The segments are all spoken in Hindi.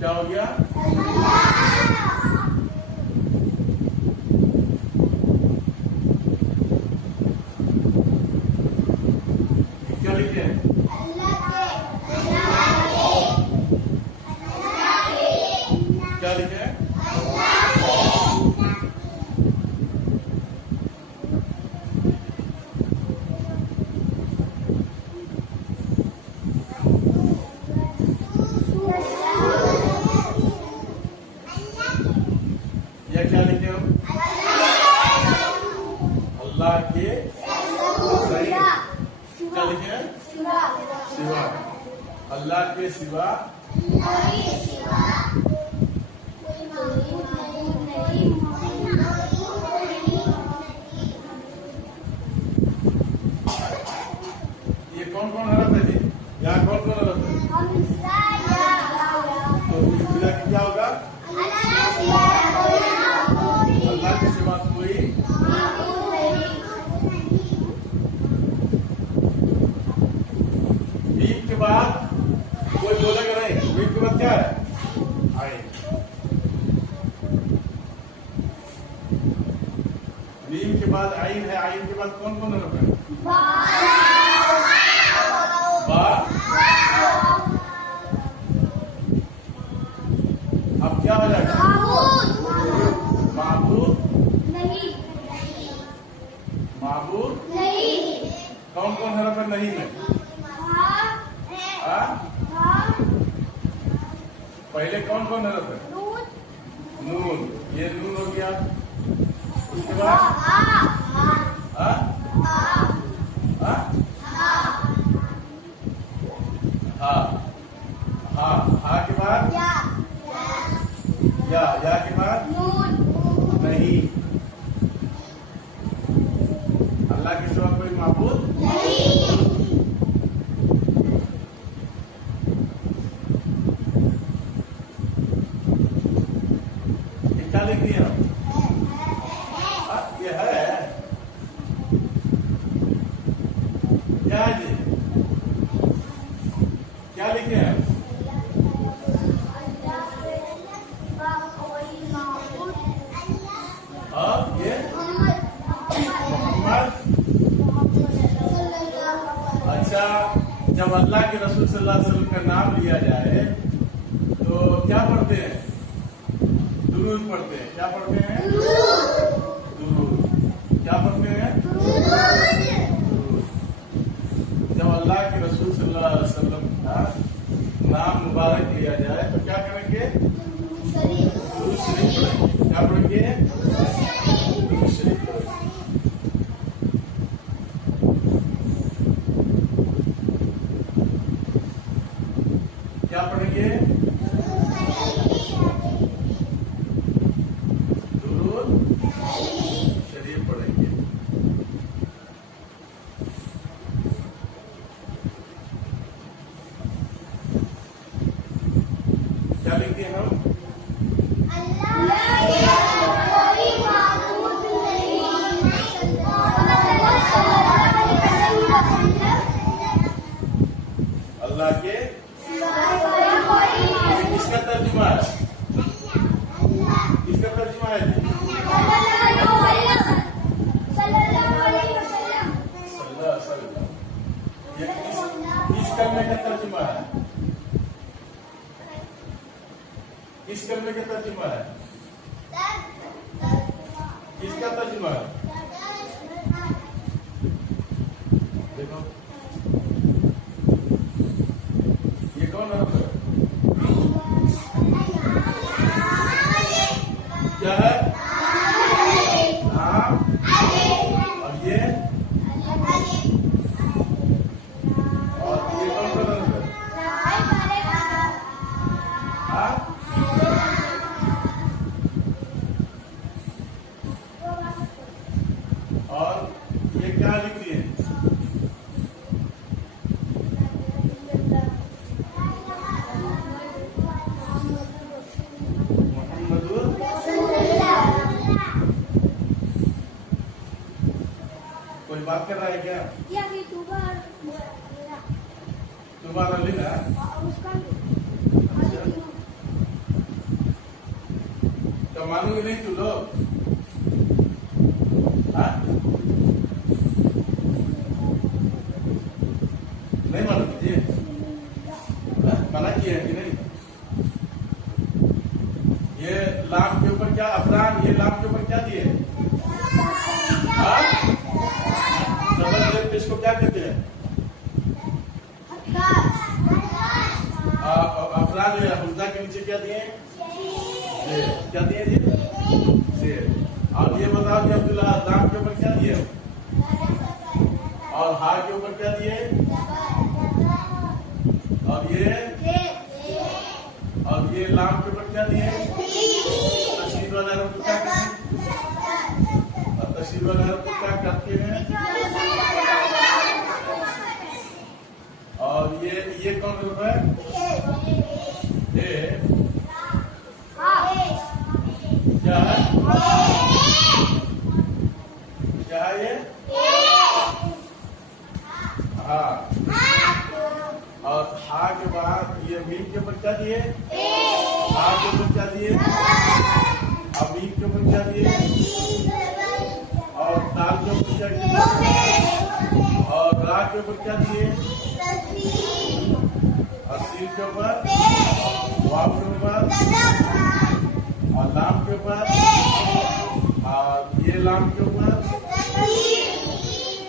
क्या हो गया? क्या लिखे? क्या लिखे? या क्या लिखे हम? अल्लाह के सही। क्या लिखे? सिवा। अल्लाह के सिवा ये कौन कौन हरफ है जी? यहाँ कौन कौन हरफ है? तो क्या होगा? अल्लाह के सिवा कोई मीम के बाद कोई बोलेगा नहीं। मीम के बाद क्या है? आइन। मीम के बाद आइन है। आइन के बाद कौन कौन हरफ है? बा। अब क्या हो जाएगा? माबूद नहीं। माबूद नहीं। कौन कौन हरफ है नहीं में? पहले कौन कौन हरफ है? नून। ये नून हो गया। उसके बाद हा के बाद या के बाद नहीं। अल्लाह के सिवा कोई माबूद नहीं। क्या लिख दिया? ये है क्या है जी? क्या लिखे हैं? ये मोहम्मद। अच्छा, जब अल्लाह के रसूल सल्लल्लाहु अलैहि वसल्लम का नाम लिया जाए तो क्या पढ़ते हैं? दुरूद पढ़ते हैं। क्या पढ़ते हैं? दुरूद। क्या पढ़ते हैं? दुरूद। जब अल्लाह के रसूल सल्लल्लाहु अलैहि वसल्लम का नाम मुबारक लिया जाए तो क्या करेंगे? दुरूद शरीफ पढ़ेंगे। क्या पढ़ेंगे? दुरूद शरीफ पढ़ेंगे। क्या पढ़ेंगे? दुरूद शरीफ पढ़ेंगे। क्या लिखते हैं हम? अल्लाह के किसका तर्जुमा है? किसका तर्जुमा है? किस कलमे का तर्जुमा है? किस कलमे का तर्जुमा है? किसका तर्जुमा है? देखो ये कौन है? क्या है? नाम। और ये कौन सा है? और ये क्या लिख दिए? कोई बात कर रहा है क्या? तुम्हारा लिखा मानोगे नहीं तू लोग? हाँ? नहीं मानोगे जी? मना किए हैं कि नहीं? ये लाम के ऊपर क्या अफरान, ये लाम के ऊपर क्या दिए? जबरदस्त इसको क्या कहते हैं? अफरान या हमजा के नीचे क्या दिए? क्या दिए जी? शेर। और ये बताओ कि अब्दुल्ला लाम के ऊपर क्या दिए? और हा के ऊपर क्या दिए? और ये लाम के ऊपर क्या दिए? तशरीफ वाला रूप क्या कहते हैं? और तशरीफ वाला रूप क्या करते हैं? और ये कौन रूप है? क्या है? क्या है ये? हाँ। और हा के बाद ये मीम के ऊपर क्या दिए? हा के ऊपर क्या दिए? और मीम के ऊपर क्या दिए? और दाल के ऊपर क्या दिए? और रा के ऊपर क्या दिए? और सील के ऊपर, वाव के ऊपर, और लाम के ऊपर, और ये लाम के ऊपर,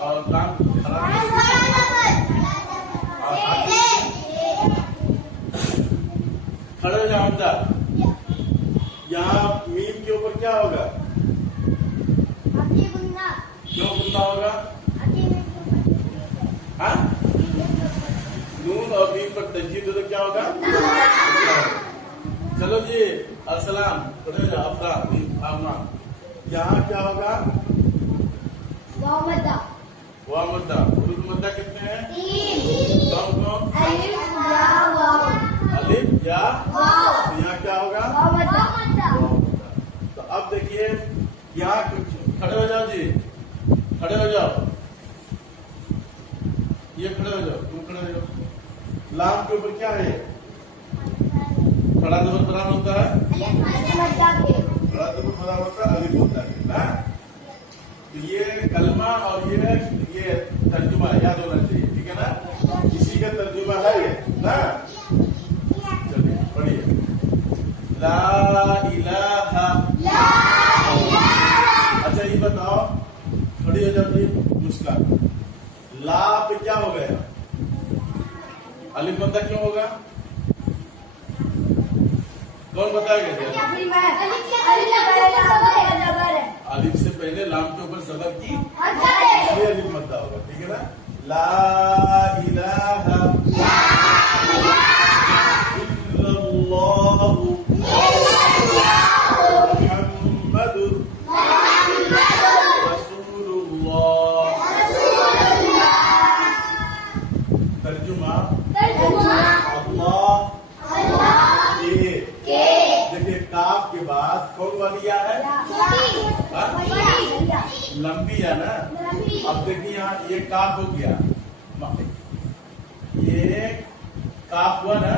और लाम खड़े हो जाओ हमजा। यहाँ मीम के ऊपर क्या होगा? क्यों गुन्ना होगा? हाँ? नून और मीम पर तस्दीद हो तो क्या होगा? चलो जी, अस्सलाम। खड़े हो जाओ। अफरान यहाँ क्या होगा? वाव मद्दा। उर्दू मद्दा कितने हैं? कौन कौन? अलिफ या वाव। यहाँ क्या होगा? वाव मद्दा। तो अब देखिए यहाँ खड़े हो जाओ जी, खड़े हो जाओ। ये खड़े हो जाओ, तुम खड़े हो जाओ। लाम के ऊपर क्या है? खड़ा जबर बराबर होता है? खड़ा जबर बराबर होता है, अलिफ होता है ना? तो ये कलमा और ये तर्जुमा याद होना चाहिए, ठीक है ना? इसी का तर्जुमा है ये ना? चलिए पढ़िए। ला इलाहा। अच्छा ये बताओ, खड़ी हो जाओ जी, मुस्कान। ला पे क्या हो गया? अलिफ मद्दा क्यों होगा? कौन बताएगा? अलिफ से पहले लाम के ऊपर सबब की इसलिए अलिफ मद्दा होगा, ठीक है ना? ला इलाहा इल्लल्लाहु मुहम्मदुर रसूलुल्लाह। तर्जुमा अल्लाह के। देखिए काफ के बाद कौन वाली या है? लंबी या ना? अब देखिए यहाँ ये काफ हो गया, ये काफ हुआ ना?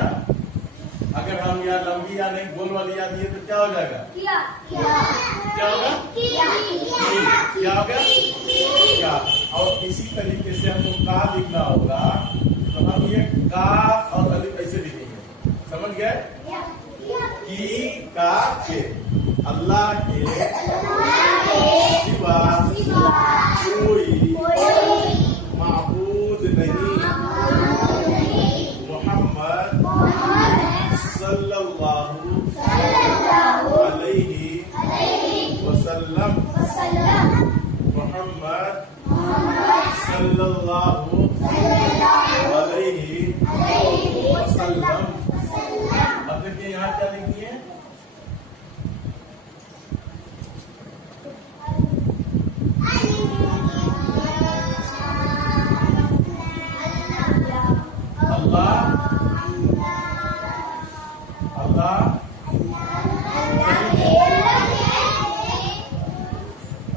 अगर हम यहाँ लंबी या नहीं गोल वाली या दिए तो क्या हो जाएगा? क्या होगा? क्या होगा? क्या? और इसी तरीके से हमको का लिखना होगा, तो हम ये का और अलिफ ऐसे लिखेंगे, समझ गए? की का के अल्लाह के सिवा कोई माबूद नहीं, मोहम्मद सल्लल्लाहु अलैहि वसल्लम। मोहम्मद सल्लल्लाहु अलैहि वसल्लम। अब देखिए यहाँ क्या लिखी है? अल्लाह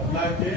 अल्लाह के